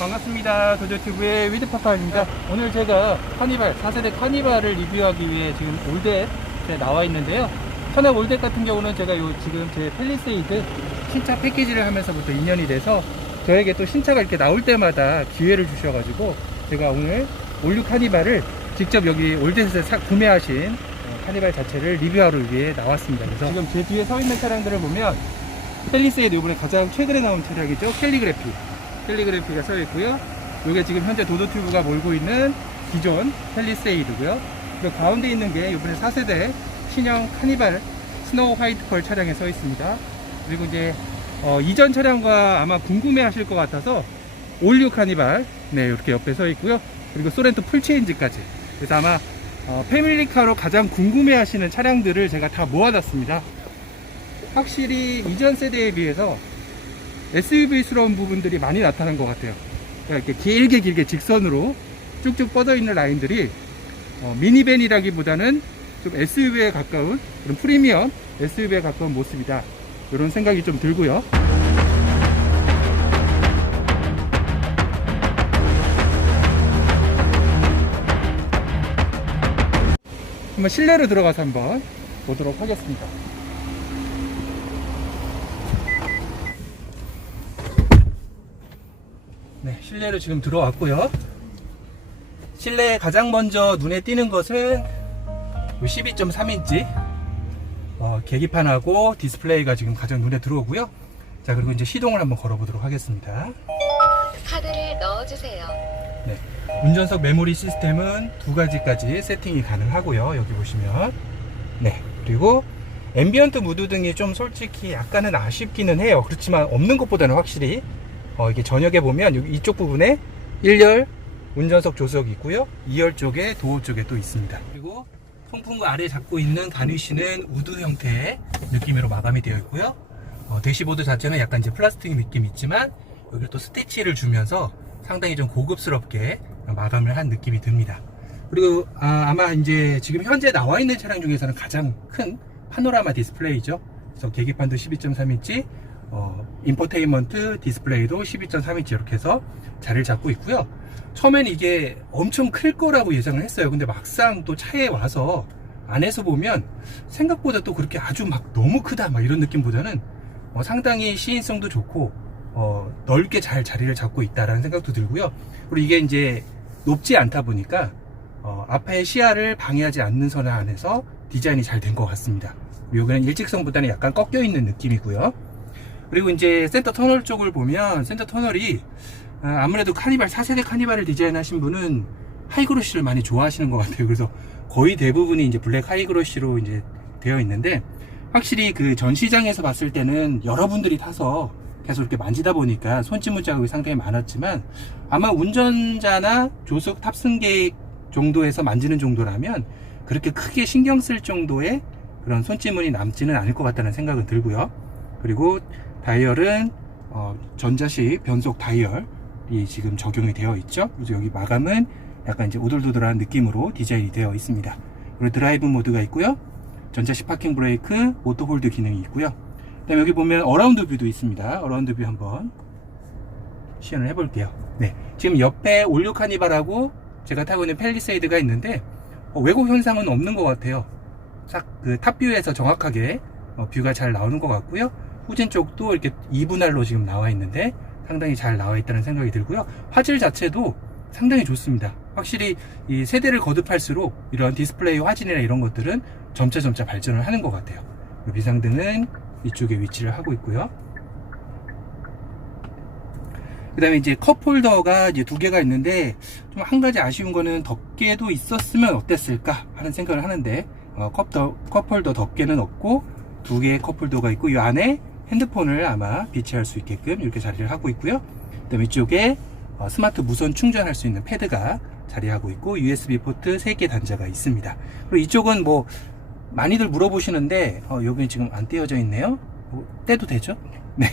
반갑습니다. 도저튜브의 위드파파입니다. 오늘 제가 카니발, 4세대 카니발을 리뷰하기 위해 지금 올댓에 나와 있는데요. 천안 올댓 같은 경우는 제가 지금 제 팰리세이드 신차 패키지를 하면서부터 인연이 돼서 저에게 또 신차가 이렇게 나올 때마다 기회를 주셔가지고 제가 오늘 올류 카니발을 직접 여기 올댓에서 구매하신 카니발 자체를 리뷰하러 위해 나왔습니다. 그래서 지금 제 뒤에 서 있는 차량들을 보면 팰리세이드 이번에 가장 최근에 나온 차량이죠. 캘리그래피가 서 있고요. 이게 지금 현재 도도튜브가 몰고 있는 기존 팰리세이드고요. 그리고 가운데 있는 게 이번에 4세대 신형 카니발 스노우 화이트 펄 차량에 서 있습니다. 그리고 이제 이전 차량과 아마 궁금해 하실 것 같아서 올류 카니발 이렇게 옆에 서 있고요. 그리고 소렌토 풀체인지까지. 그래서 아마 패밀리카로 가장 궁금해 하시는 차량들을 제가 다 모아놨습니다. 확실히 이전 세대에 비해서 SUV스러운 부분들이 많이 나타난 것 같아요. 그러니까 이렇게 길게 직선으로 쭉쭉 뻗어 있는 라인들이 미니밴이라기보다는 좀 SUV에 가까운 그런 프리미엄 SUV에 가까운 모습이다, 이런 생각이 좀 들고요. 한번 실내로 들어가서 한번 보도록 하겠습니다. 네, 실내로 지금 들어왔고요. 실내에 가장 먼저 눈에 띄는 것은 12.3인치 계기판하고 디스플레이가 지금 가장 눈에 들어오고요. 자, 그리고 이제 시동을 한번 걸어보도록 하겠습니다. 카드를 넣어주세요. 네, 운전석 메모리 시스템은 두 가지까지 세팅이 가능하고요. 여기 보시면 네, 그리고 앰비언트 무드 등이 좀 솔직히 약간은 아쉽기는 해요. 그렇지만 없는 것보다는 확실히 이게 전역에 보면 여기 이쪽 부분에 1열 운전석 조석이 있고요. 2열 쪽에 도어 쪽에 또 있습니다. 그리고 통풍구 아래 잡고 있는 가니쉬는 우드 형태의 느낌으로 마감이 되어 있고요. 대시보드 자체는 약간 이제 플라스틱 느낌이 있지만 여기 또 스티치를 주면서 상당히 좀 고급스럽게 마감을 한 느낌이 듭니다. 그리고 아마 이제 지금 현재 나와 있는 차량 중에서는 가장 큰 파노라마 디스플레이죠. 그래서 계기판도 12.3인치, 인포테인먼트 디스플레이도 12.3인치 이렇게 해서 자리를 잡고 있고요. 처음엔 이게 엄청 클 거라고 예상을 했어요. 근데 막상 또 차에 와서 안에서 보면 생각보다 또 그렇게 아주 막 너무 크다 막 이런 느낌보다는 상당히 시인성도 좋고 넓게 잘 자리를 잡고 있다라는 생각도 들고요. 그리고 이게 이제 높지 않다 보니까 앞에 시야를 방해하지 않는 선 안에서 디자인이 잘 된 것 같습니다. 여기는 일직선보다는 약간 꺾여 있는 느낌이고요. 그리고 이제 센터 터널 쪽을 보면 센터 터널이 아무래도 카니발 4세대 카니발을 디자인하신 분은 하이그로시를 많이 좋아하시는 것 같아요. 그래서 거의 대부분이 이제 블랙 하이그로시로 이제 되어 있는데, 확실히 그 전 시장에서 봤을 때는 여러분들이 타서 계속 이렇게 만지다 보니까 손짓물 자국이 상당히 많았지만, 아마 운전자나 조석 탑승객 정도에서 만지는 정도라면 그렇게 크게 신경 쓸 정도의 그런 손짓물이 남지는 않을 것 같다는 생각은 들고요. 그리고 다이얼은 전자식 변속 다이얼이 지금 적용이 되어 있죠. 그래서 여기 마감은 약간 이제 오돌도돌한 느낌으로 디자인이 되어 있습니다. 그리고 드라이브 모드가 있고요. 전자식 파킹 브레이크, 오토 홀드 기능이 있고요. 그다음에 여기 보면 어라운드 뷰도 있습니다. 어라운드 뷰 한번 시연을 해볼게요. 네, 지금 옆에 올류 카니발하고 제가 타고 있는 팰리세이드가 있는데 왜곡 현상은 없는 것 같아요. 딱 그 탑뷰에서 정확하게 뷰가 잘 나오는 것 같고요. 후진 쪽도 이렇게 2분할로 지금 나와 있는데 상당히 잘 나와 있다는 생각이 들고요. 화질 자체도 상당히 좋습니다. 확실히 이 세대를 거듭할수록 이런 디스플레이 화질이나 이런 것들은 점차 발전을 하는 것 같아요. 비상등은 이쪽에 위치를 하고 있고요. 그 다음에 이제 컵홀더가 이제 두 개가 있는데, 좀 한 가지 아쉬운 거는 덮개도 있었으면 어땠을까 하는 생각을 하는데, 컵홀더 덮개는 없고 두 개의 컵홀더가 있고, 이 안에 핸드폰을 아마 비치할 수 있게끔 이렇게 자리를 하고 있고요. 그 다음에 이쪽에 스마트 무선 충전할 수 있는 패드가 자리하고 있고, USB 포트 3개 단자가 있습니다. 그리고 이쪽은 뭐 많이들 물어보시는데 여기 지금 안 떼어져 있네요. 떼도 되죠? 네.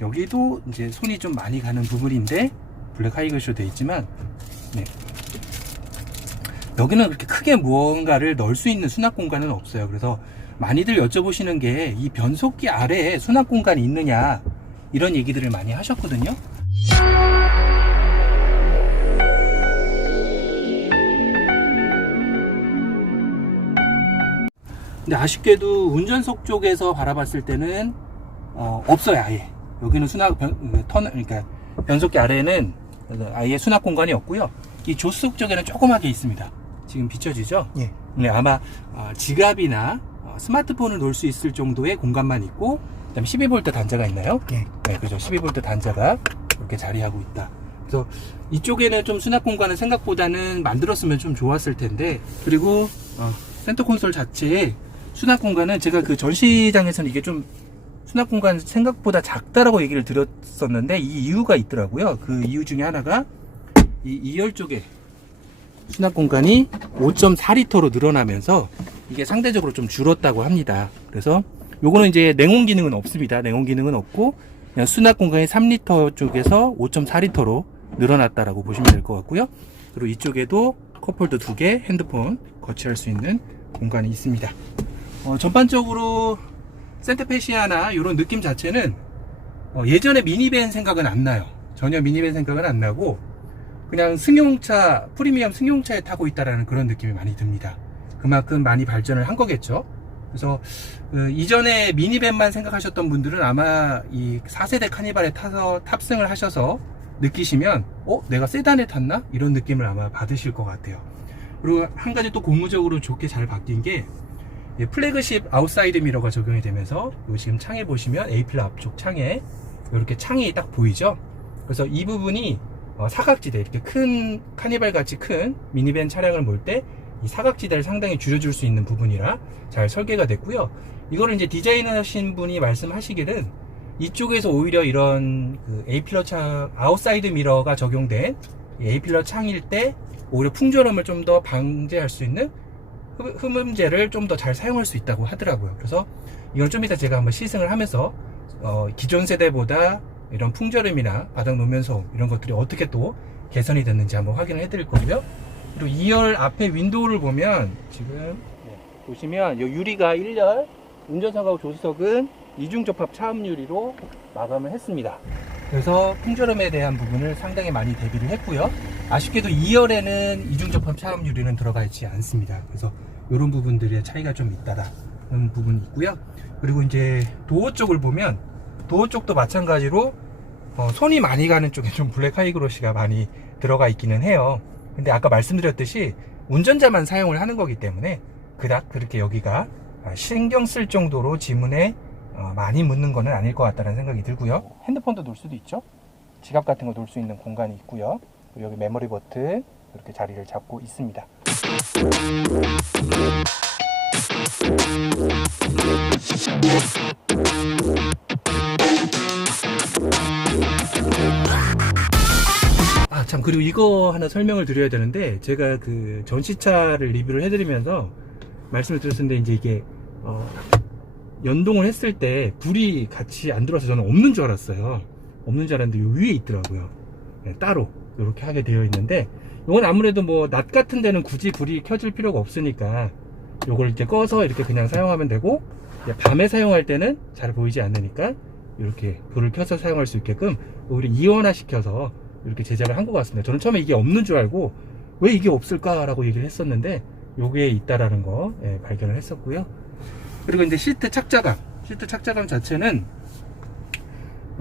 여기도 이제 손이 좀 많이 가는 부분인데 블랙 하이그로시로 되어 있지만, 네, 여기는 그렇게 크게 무언가를 넣을 수 있는 수납 공간은 없어요. 그래서 많이들 여쭤보시는 게 이 변속기 아래에 수납 공간이 있느냐, 이런 얘기들을 많이 하셨거든요. 근데 아쉽게도 운전석 쪽에서 바라봤을 때는 없어요. 아예 여기는 그러니까 변속기 아래에는 아예 수납 공간이 없고요. 이 조수석 쪽에는 조그맣게 있습니다. 지금 비춰지죠? 예. 네, 아마 지갑이나 스마트폰을 놓을 수 있을 정도의 공간만 있고, 그다음에 12V 단자가 있나요? 예. 네, 그죠. 12V 단자가 이렇게 자리하고 있다. 그래서 이쪽에는 좀 수납 공간을 생각보다는 만들었으면 좀 좋았을 텐데, 그리고 센터 콘솔 자체에 수납 공간은 제가 그 전시장에서는 이게 좀 수납 공간 생각보다 작다라고 얘기를 드렸었는데, 이 이유가 있더라고요. 그 이유 중에 하나가 이 2열 쪽에 수납 공간이 5.4L로 늘어나면서 이게 상대적으로 좀 줄었다고 합니다. 그래서 요거는 이제 냉온 기능은 없습니다. 냉온 기능은 없고 그냥 수납 공간이 3L 쪽에서 5.4L로 늘어났다라고 보시면 될 것 같고요. 그리고 이쪽에도 컵홀더 2개, 핸드폰 거치할 수 있는 공간이 있습니다. 전반적으로 센터페시아나 이런 느낌 자체는 예전에 미니밴 생각은 안 나요. 전혀 미니밴 생각은 안 나고 그냥 승용차, 프리미엄 승용차에 타고 있다라는 그런 느낌이 많이 듭니다. 그만큼 많이 발전을 한 거겠죠. 그래서 이전에 미니밴만 생각하셨던 분들은 아마 이 4세대 카니발에 타서 탑승을 하셔서 느끼시면 내가 세단에 탔나? 이런 느낌을 아마 받으실 것 같아요. 그리고 한 가지 또 고무적으로 좋게 잘 바뀐 게 플래그십 아웃사이드 미러가 적용이 되면서 지금 창에 보시면 A필러 앞쪽 창에 이렇게 창이 딱 보이죠. 그래서 이 부분이 사각지대, 이렇게 큰 카니발 같이 큰 미니밴 차량을 몰 때 이 사각지대를 상당히 줄여줄 수 있는 부분이라 잘 설계가 됐고요. 이거를 이제 디자인하신 분이 말씀하시기를 이쪽에서 오히려 이런 그 A필러 창 아웃사이드 미러가 적용된 A필러 창일 때 오히려 풍절음을 좀 더 방지할 수 있는 흡음재를 좀 더 잘 사용할 수 있다고 하더라고요. 그래서 이건 좀 이따 제가 한번 시승을 하면서 기존 세대보다 이런 풍절음이나 바닥 노면소음 이런 것들이 어떻게 또 개선이 됐는지 한번 확인을 해 드릴 거고요. 그리고 2열 앞에 윈도우를 보면 지금 보시면 이 유리가 1열, 운전석하고 조수석은 이중 접합 차음 유리로 마감을 했습니다. 그래서 풍절음에 대한 부분을 상당히 많이 대비를 했고요. 아쉽게도 2열에는 이중 접합 차음 유리는 들어가 있지 않습니다. 그래서 이런 부분들의 차이가 좀 있다라는 부분이 있고요. 그리고 이제 도어 쪽을 보면 도어 쪽도 마찬가지로 손이 많이 가는 쪽에 좀 블랙 하이그로시가 많이 들어가 있기는 해요. 근데 아까 말씀드렸듯이 운전자만 사용을 하는 거기 때문에 그닥 그렇게 여기가 신경 쓸 정도로 지문에 많이 묻는 거는 아닐 것 같다는 생각이 들고요. 핸드폰도 놓을 수도 있죠. 지갑 같은 거 놓을 수 있는 공간이 있고요. 그리고 여기 메모리 버튼 이렇게 자리를 잡고 있습니다. 참, 그리고 이거 하나 설명을 드려야 되는데, 제가 그 전시차를 리뷰를 해드리면서 말씀을 드렸는데, 이제 이게 연동을 했을 때 불이 같이 안 들어와서 저는 없는 줄 알았어요. 없는 줄 알았는데 요 위에 있더라고요. 네, 따로 이렇게 하게 되어 있는데, 이건 아무래도 뭐 낮 같은 데는 굳이 불이 켜질 필요가 없으니까 요걸 이렇게 꺼서 이렇게 그냥 사용하면 되고, 밤에 사용할 때는 잘 보이지 않으니까 이렇게 불을 켜서 사용할 수 있게끔 오히려 이원화 시켜서 이렇게 제작을 한 것 같습니다. 저는 처음에 이게 없는 줄 알고 왜 이게 없을까라고 얘기를 했었는데 요게 있다라는 거 발견을 했었고요. 그리고 이제 시트 착자감 자체는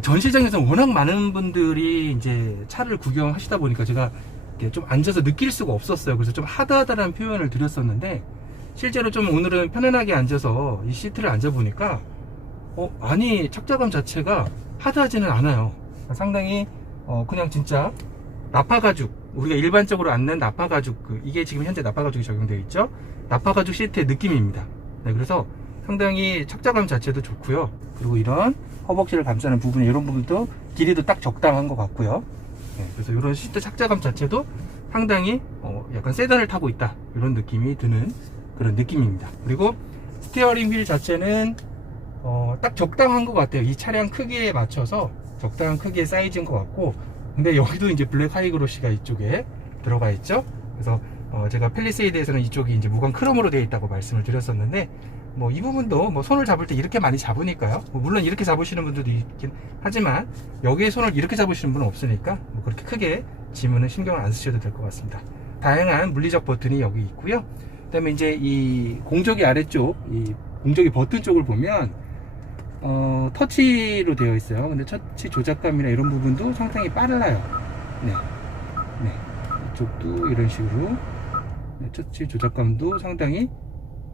전시장에서 워낙 많은 분들이 이제 차를 구경하시다 보니까 제가 이렇게 좀 앉아서 느낄 수가 없었어요. 그래서 좀 하드하다라는 표현을 드렸었는데, 실제로 좀 오늘은 편안하게 앉아서 이 시트를 앉아보니까 아니 착자감 자체가 하드하지는 않아요. 상당히 그냥 진짜 나파가죽, 우리가 일반적으로 앉는 나파가죽, 이게 지금 현재 나파가죽이 적용되어 있죠. 나파가죽 시트의 느낌입니다. 네, 그래서 상당히 착자감 자체도 좋고요. 그리고 이런 허벅지를 감싸는 부분, 이런 부분도 길이도 딱 적당한 것 같고요. 네, 그래서 이런 시트 착자감 자체도 상당히 약간 세단을 타고 있다, 이런 느낌이 드는 그런 느낌입니다. 그리고 스티어링 휠 자체는 딱 적당한 것 같아요. 이 차량 크기에 맞춰서 적당한 크기의 사이즈인 것 같고, 근데 여기도 이제 블랙 하이그로시가 이쪽에 들어가 있죠. 그래서 제가 팰리세이드에서는 이쪽이 이제 무광 크롬으로 되어 있다고 말씀을 드렸었는데, 뭐 이 부분도 뭐 손을 잡을 때 이렇게 많이 잡으니까요. 뭐 물론 이렇게 잡으시는 분들도 있긴 하지만 여기에 손을 이렇게 잡으시는 분은 없으니까 뭐 그렇게 크게 지문은 신경을 안 쓰셔도 될 것 같습니다. 다양한 물리적 버튼이 여기 있고요. 그다음에 이제 이 공조기 아래쪽, 이 공조기 버튼 쪽을 보면 터치로 되어 있어요. 근데 터치 조작감이나 이런 부분도 상당히 빨라요. 네, 이쪽도 이런 식으로 터치 조작감도 상당히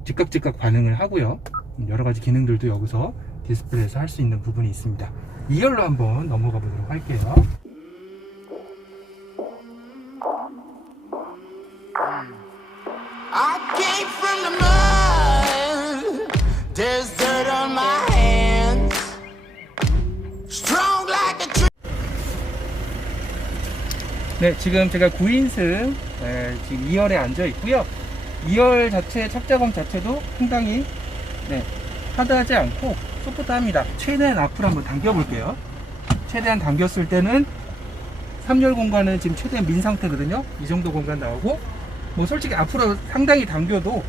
즉각 반응을 하고요. 여러 가지 기능들도 여기서 디스플레이에서 할 수 있는 부분이 있습니다. 2열로 한번 넘어가 보도록 할게요. I came from the mud. There's dirt on my hands. Strong like a tree. 네, 지금 제가 9인승 지금 2열에 앉아 있고요. 2열 자체 착자감 자체도 상당히 하드하지 않고 소프트합니다. 최대한 앞으로 한번 당겨 볼게요. 최대한 당겼을 때는 3열 공간은 지금 최대한 민 상태거든요. 이 정도 공간 나오고, 뭐 솔직히 앞으로 상당히 당겨도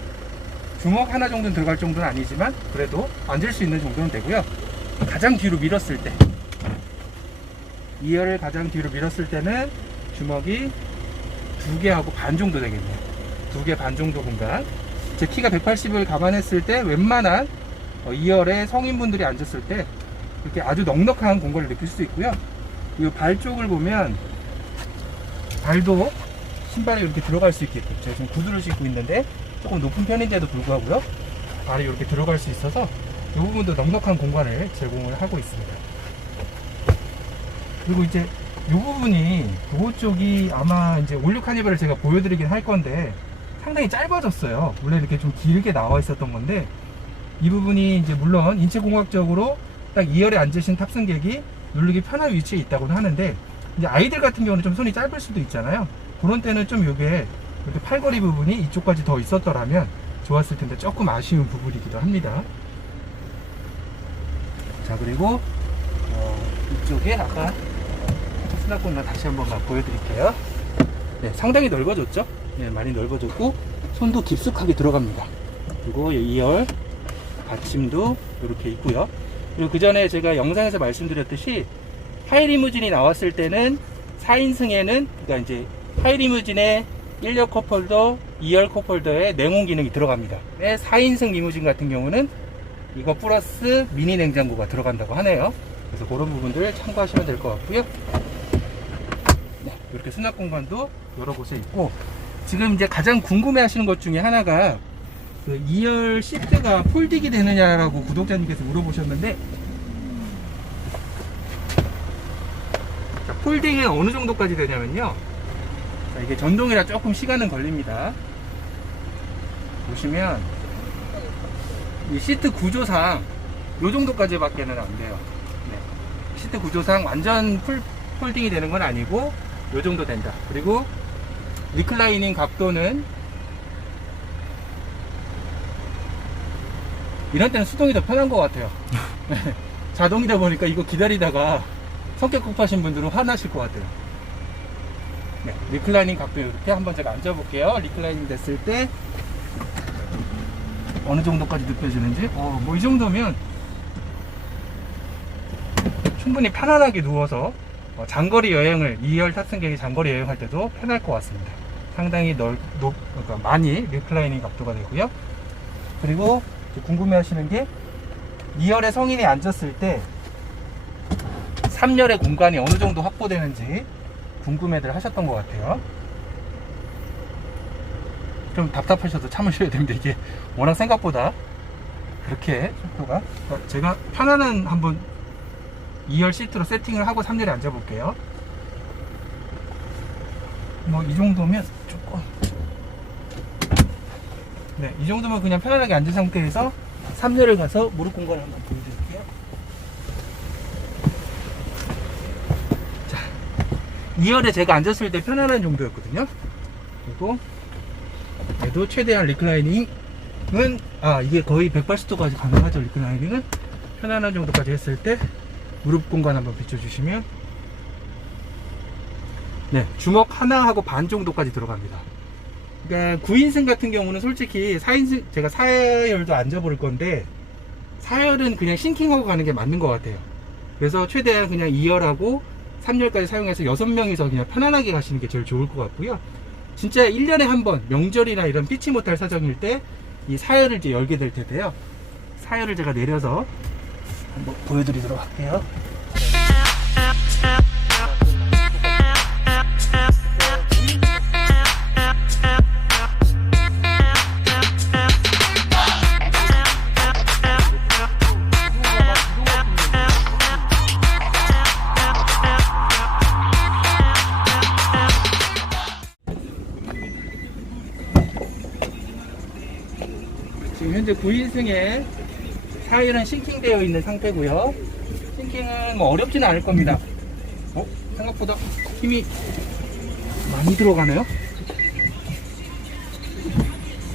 주먹 하나 정도는 들어갈 정도는 아니지만 그래도 앉을 수 있는 정도는 되고요. 가장 뒤로 밀었을 때, 2열을 가장 뒤로 밀었을 때는 주먹이 2개하고 반 정도 되겠네요. 2개 반 정도 공간. 제 키가 180을 감안했을 때 웬만한 2열에 성인분들이 앉았을 때 이렇게 아주 넉넉한 공간을 느낄 수 있고요. 이 발 쪽을 보면 발도 신발이 이렇게 들어갈 수 있게끔, 제가 지금 구두를 신고 있는데 조금 높은 편인데도 불구하고요, 발이 이렇게 들어갈 수 있어서 이 부분도 넉넉한 공간을 제공을 하고 있습니다. 그리고 이제 이 부분이 도어 쪽이 아마 이제 올류 카니발을 제가 보여드리긴 할 건데 상당히 짧아졌어요. 원래 이렇게 좀 길게 나와 있었던 건데, 이 부분이 이제 물론 인체공학적으로 딱 2열에 앉으신 탑승객이 누르기 편한 위치에 있다고는 하는데, 이제 아이들 같은 경우는 좀 손이 짧을 수도 있잖아요. 그런 때는 좀 이게 이렇게 팔걸이 부분이 이쪽까지 더 있었더라면 좋았을 텐데 조금 아쉬운 부분이기도 합니다. 자, 그리고 이쪽에 아까 스나콘나 다시 한번 보여드릴게요. 네, 상당히 넓어졌죠? 네, 많이 넓어졌고 손도 깊숙하게 들어갑니다. 그리고 2열 받침도 이렇게 있고요. 그리고 그 전에 제가 영상에서 말씀드렸듯이 하이리무진이 나왔을 때는 4인승에는, 그러니까 이제 하이리무진에 1열 컵홀더, 2열 컵홀더에 냉온 기능이 들어갑니다. 4인승 리무진 같은 경우는 이거 플러스 미니 냉장고가 들어간다고 하네요. 그래서 그런 부분들 참고하시면 될 것 같고요. 네, 이렇게 수납 공간도 여러 곳에 있고, 지금 이제 가장 궁금해 하시는 것 중에 하나가 그 2열 시트가 폴딩이 되느냐라고 구독자님께서 물어보셨는데, 자, 폴딩은 어느 정도까지 되냐면요, 자, 이게 전동이라 조금 시간은 걸립니다. 보시면 이 시트 구조상 이 정도까지 밖에는 안 돼요. 네. 시트 구조상 완전 폴딩이 되는 건 아니고 이 정도 된다. 그리고 리클라이닝 각도는 이런 때는 수동이 더 편한 것 같아요. 자동이다 보니까 이거 기다리다가 성격 급하신 분들은 화나실 것 같아요. 네, 리클라이닝 각도 이렇게 한번 제가 앉아볼게요. 리클라이닝 됐을 때 어느 정도까지 느껴지는지, 뭐 이 정도면 충분히 편안하게 누워서 장거리 여행을, 2열 탑승객이 장거리 여행할 때도 편할 것 같습니다. 상당히 그러니까 많이 리클라이닝 각도가 되고요. 그리고 궁금해 하시는 게 2열에 성인이 앉았을 때 3열의 공간이 어느 정도 확보되는지 궁금해들 하셨던 것 같아요. 좀 답답하셔도 참으셔야 됩니다. 이게 워낙 생각보다 그렇게 속도가, 제가 편안한 한번 2열 시트로 세팅을 하고 3열에 앉아 볼게요. 뭐 이 정도면 조금, 네, 이 정도면 그냥 편안하게 앉은 상태에서 3열을 가서 무릎 공간을 한번 보여드릴게요. 자, 2열에 제가 앉았을 때 편안한 정도였거든요. 그리고 얘도 최대한 리클라이닝은, 이게 거의 180도까지 가능하죠. 리클라이닝은 편안한 정도까지 했을 때 무릎 공간 한번 비춰주시면, 네, 주먹 하나하고 반 정도까지 들어갑니다. 그러니까 9인승 같은 경우는 솔직히 4인승, 제가 4열도 안 접을 건데 4열은 그냥 싱킹하고 가는 게 맞는 것 같아요. 그래서 최대한 그냥 2열하고 3열까지 사용해서 6명이서 그냥 편안하게 가시는 게 제일 좋을 것 같고요. 진짜 1년에 한 번 명절이나 이런 피치 못할 사정일 때 이 4열을 이제 열게 될 텐데요. 4열을 제가 내려서 한번 보여드리도록 할게요. 지금 현재 9인승에 4열은 싱킹되어 있는 상태고요. 싱킹은 뭐 어렵지는 않을 겁니다. 생각보다 힘이 많이 들어가네요.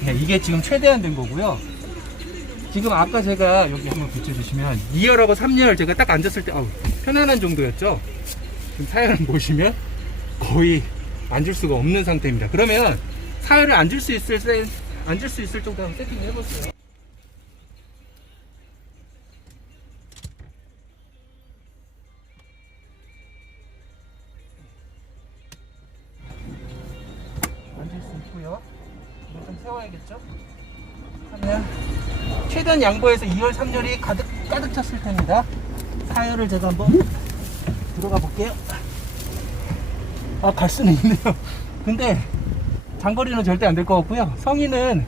네, 이게 지금 최대한 된 거고요. 지금 아까 제가 여기 한번 비춰주시면 2열하고 3열 제가 딱 앉았을 때 편안한 정도였죠. 지금 4열은 보시면 거의 앉을 수가 없는 상태입니다. 그러면 4열을 앉을 수 있을 정도 한번 세팅을 해보세요. 앉을 수 있고요. 이거 좀 세워야겠죠? 하면 최대한 양보해서 2열, 3열이 가득 찼을 텐니다. 4열을 제가 한번 들어가 볼게요. 갈 수는 있네요. 근데 장거리는 절대 안 될 것 같고요. 성인은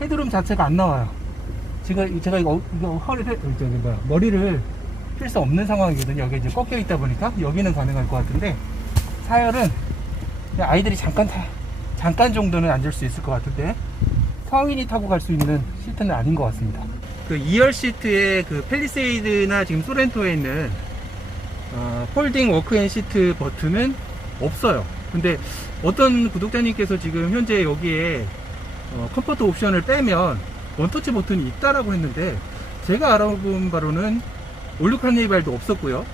헤드룸 자체가 안 나와요. 지금 제가 이거 머리를 필 수 없는 상황이거든요. 여기 이제 꺾여 있다 보니까 여기는 가능할 것 같은데 4열은 아이들이 잠깐 정도는 앉을 수 있을 것 같은데 성인이 타고 갈 수 있는 시트는 아닌 것 같습니다. 그 2열 시트에 그 팰리세이드나 지금 소렌토에 있는 폴딩 워크앤 시트 버튼은 없어요. 근데 어떤 구독자님께서 지금 현재 여기에 컴포트 옵션을 빼면 원터치 버튼이 있다라고 했는데 제가 알아본 바로는 올류 카니발도 없었고요.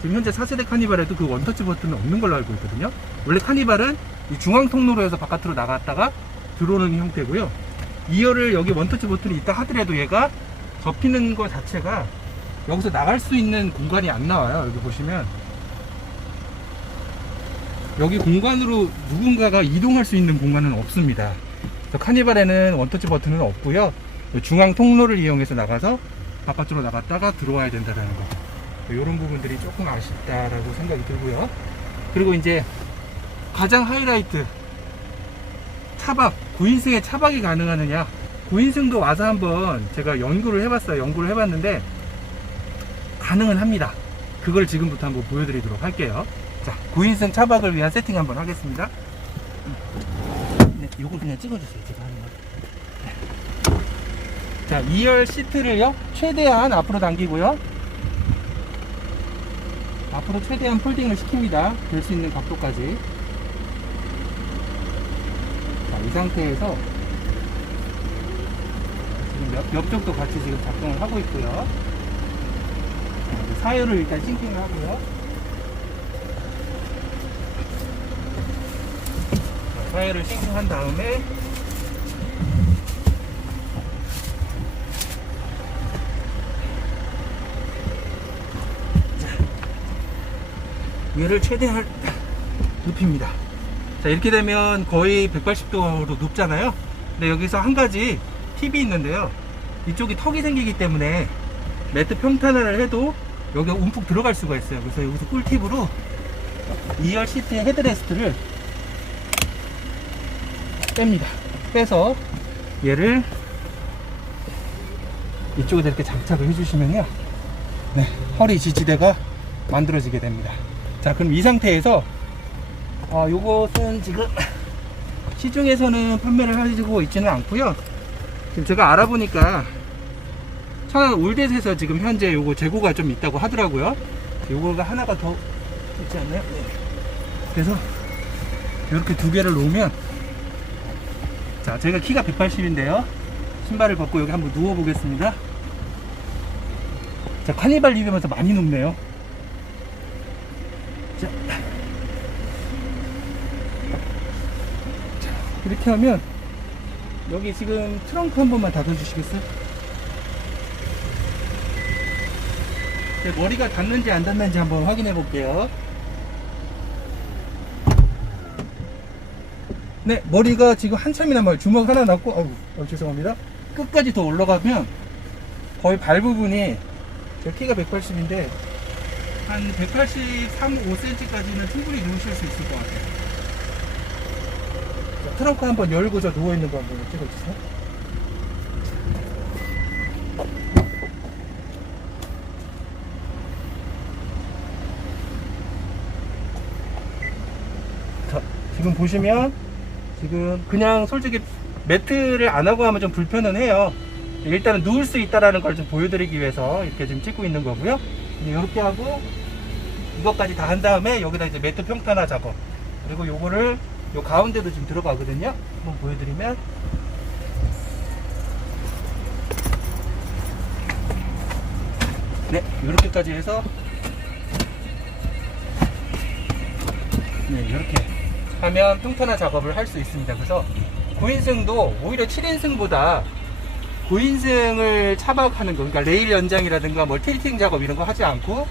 지금 현재 4세대 카니발에도 그 원터치 버튼은 없는 걸로 알고 있거든요. 원래 카니발은 이 중앙 통로로해서 바깥으로 나갔다가 들어오는 형태고요. 2열을 여기 원터치 버튼이 있다 하더라도 얘가 접히는 것 자체가 여기서 나갈 수 있는 공간이 안 나와요. 여기 보시면 여기 공간으로 누군가가 이동할 수 있는 공간은 없습니다. 그래서 카니발에는 원터치 버튼은 없고요. 중앙 통로를 이용해서 나가서 바깥으로 나갔다가 들어와야 된다는 거. 이런 부분들이 조금 아쉽다라고 생각이 들고요. 그리고 이제 가장 하이라이트 차박, 9인승에 차박이 가능하느냐. 9인승도 와서 한번 제가 연구를 해봤어요. 연구를 해봤는데 가능은 합니다. 그걸 지금부터 한번 보여드리도록 할게요. 자, 9인승 차박을 위한 세팅 한번 하겠습니다. 네, 요거 그냥 찍어주세요. 제가 하는 거. 네. 자, 2열 시트를요 최대한 앞으로 당기고요. 앞으로 최대한 폴딩을 시킵니다. 될 수 있는 각도까지. 자, 이 상태에서 지금 옆쪽도 같이 지금 작동을 하고 있고요. 자, 4열을 일단 싱킹을 하고요. 4열을 싱킹한 다음에 얘를 최대한 눕힙니다. 자, 이렇게 되면 거의 180도로 눕잖아요. 근데 여기서 한 가지 팁이 있는데요. 이쪽이 턱이 생기기 때문에 매트 평탄화를 해도 여기가 움푹 들어갈 수가 있어요. 그래서 여기서 꿀팁으로 2열 시트의 헤드레스트를 뺍니다. 빼서 얘를 이쪽에다 이렇게 장착을 해주시면요, 네, 허리 지지대가 만들어지게 됩니다. 자, 그럼 이 상태에서 요것은 지금 시중에서는 판매를 하고 있지는 않고요. 지금 제가 알아보니까 천안 올댓에서 지금 현재 요거 재고가 좀 있다고 하더라고요. 요거가 하나가 더 있지 않나요? 네. 그래서 이렇게 두 개를 놓으면, 자, 제가 키가 180인데요 신발을 벗고 여기 한번 누워 보겠습니다. 자, 카니발 리뷰하면서 많이 눕네요. 자, 이렇게 하면 여기 지금 트렁크 한 번만 닫아주시겠어요? 머리가 닿는지 안 닿는지 한번 확인해 볼게요. 네, 머리가 지금 한참이나 말 주먹 하나 넣고, 죄송합니다. 끝까지 더 올라가면 거의 발 부분이 제 키가 180인데 한 183, 5cm까지는 충분히 누우실 수 있을 것 같아요. 자, 트렁크 한번 열고 저 누워있는 거 한번 찍어주세요. 자, 지금 보시면 지금 그냥 솔직히 매트를 안 하고 하면 좀 불편은 해요. 일단은 누울 수 있다라는 걸 좀 보여드리기 위해서 이렇게 지금 찍고 있는 거고요. 이렇게 하고 이것까지 다 한 다음에 여기다 이제 매트 평탄화 작업, 그리고 요거를 요 가운데도 지금 들어가거든요. 한번 보여드리면 네, 이렇게까지 해서 네, 이렇게 하면 평탄화 작업을 할 수 있습니다. 그래서 9인승도 오히려 7인승보다 9인승을 차박하는 거, 그러니까 레일 연장이라든가 뭐 틸팅 작업 이런 거 하지 않고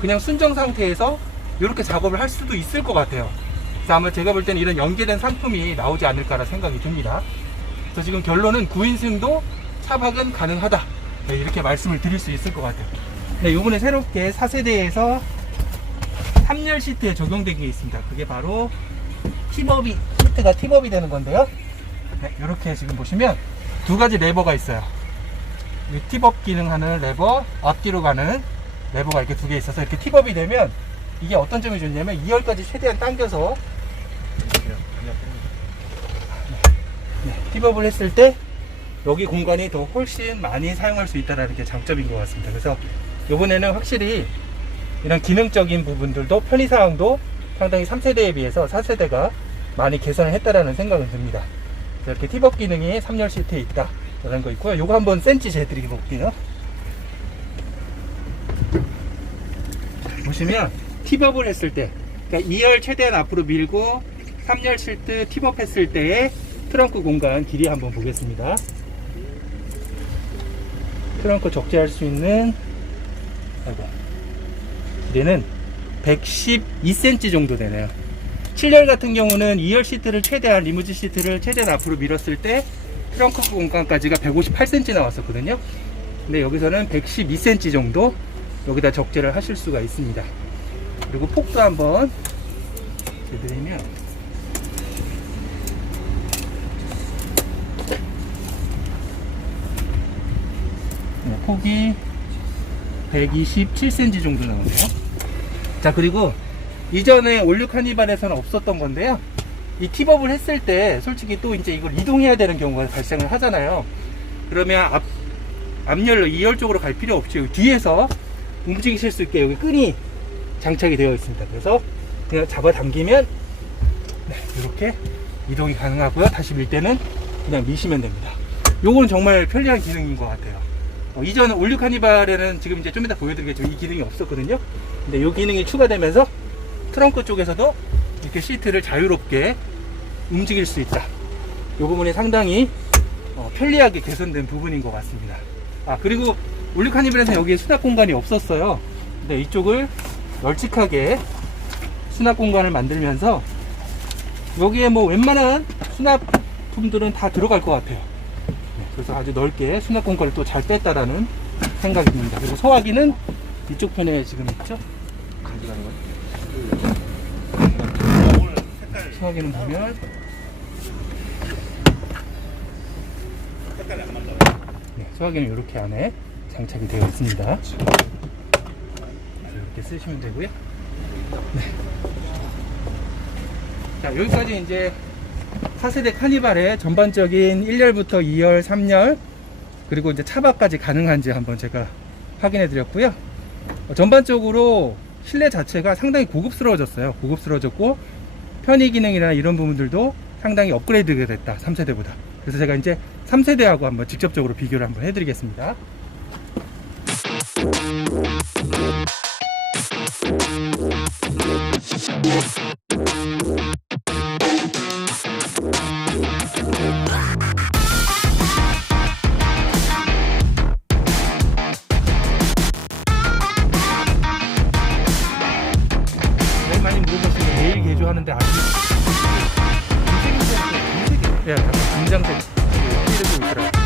그냥 순정 상태에서 이렇게 작업을 할 수도 있을 것 같아요. 그래서 아마 제가 볼 때는 이런 연계된 상품이 나오지 않을까라 생각이 듭니다. 그래서 지금 결론은 9인승도 차박은 가능하다, 네, 이렇게 말씀을 드릴 수 있을 것 같아요. 네, 요번에 새롭게 4세대에서 3열 시트에 적용된 게 있습니다. 그게 바로 팁업이, 시트가 팁업이 되는 건데요. 네, 이렇게 지금 보시면 두 가지 레버가 있어요. 이 팁업 기능하는 레버, 앞뒤로 가는 레버가 이렇게 두 개 있어서 이렇게 팁업이 되면 이게 어떤 점이 좋냐면 2열까지 최대한 당겨서 네, 팁업을 했을 때 여기 공간이 더 훨씬 많이 사용할 수 있다는 게 장점인 것 같습니다. 그래서 이번에는 확실히 이런 기능적인 부분들도 편의사항도 상당히 3세대에 비해서 4세대가 많이 개선을 했다라는 생각은 듭니다. 이렇게 팁업 기능이 3열 시트에 있다 라는 거 있고요. 요거 한번 센치 재드리고 볼게요. 보시면 팁업을 했을 때, 그러니까 2열 최대한 앞으로 밀고 3열 시트 팁업 했을 때의 트렁크 공간 길이 한번 보겠습니다. 트렁크 적재할 수 있는 길이는 112cm 정도 되네요. 7열 같은 경우는 2열 시트를 최대한, 리무진 시트를 최대한 앞으로 밀었을 때 트렁크 공간까지가 158cm 나왔었거든요. 근데 여기서는 112cm 정도 여기다 적재를 하실 수가 있습니다. 그리고 폭도 한번 재드리면 네, 폭이 127cm 정도 나오네요. 자, 그리고 이전에 올류 카니발에서는 없었던 건데요. 이 팁업을 했을 때 솔직히 또 이제 이걸 이동해야 되는 경우가 발생을 하잖아요. 그러면 앞열로 2열 쪽으로 갈 필요 없이 뒤에서 움직이실 수 있게 여기 끈이 장착이 되어 있습니다. 그래서 그냥 잡아당기면 네, 이렇게 이동이 가능하고요. 다시 밀 때는 그냥 미시면 됩니다. 요거는 정말 편리한 기능인 것 같아요. 이전 올류 카니발에는 지금 이제 좀 이따 보여드리겠지만 이 기능이 없었거든요. 근데 이 기능이 추가되면서 트렁크 쪽에서도 이렇게 시트를 자유롭게 움직일 수 있다. 이 부분이 상당히 편리하게 개선된 부분인 것 같습니다. 그리고 올류 카니발에서 여기에 수납 공간이 없었어요. 근데 이쪽을 널찍하게 수납 공간을 만들면서 여기에 뭐 웬만한 수납품들은 다 들어갈 것 같아요. 그래서 아주 넓게 수납 공간을 또 잘 뺐다라는 생각이 듭니다. 그리고 소화기는 이쪽 편에 지금 있죠? 소화기는 보면 네, 소화기는 이렇게 안에 장착이 되어 있습니다. 이렇게 쓰시면 되고요. 네. 자, 여기까지 이제 4세대 카니발의 전반적인 1열부터 2열, 3열, 그리고 이제 차박까지 가능한지 한번 제가 확인해 드렸고요. 전반적으로 실내 자체가 상당히 고급스러워졌어요. 고급스러워졌고 편의 기능이나 이런 부분들도 상당히 업그레이드가 됐다, 3세대보다. 그래서 제가 이제 3세대하고 한번 직접적으로 비교를 한번 해드리겠습니다. 많이 물어보시는 내일 개조하는데 아직 금색인지 금색이에요. 예, 약간 금장색 띠르고 있더라고요.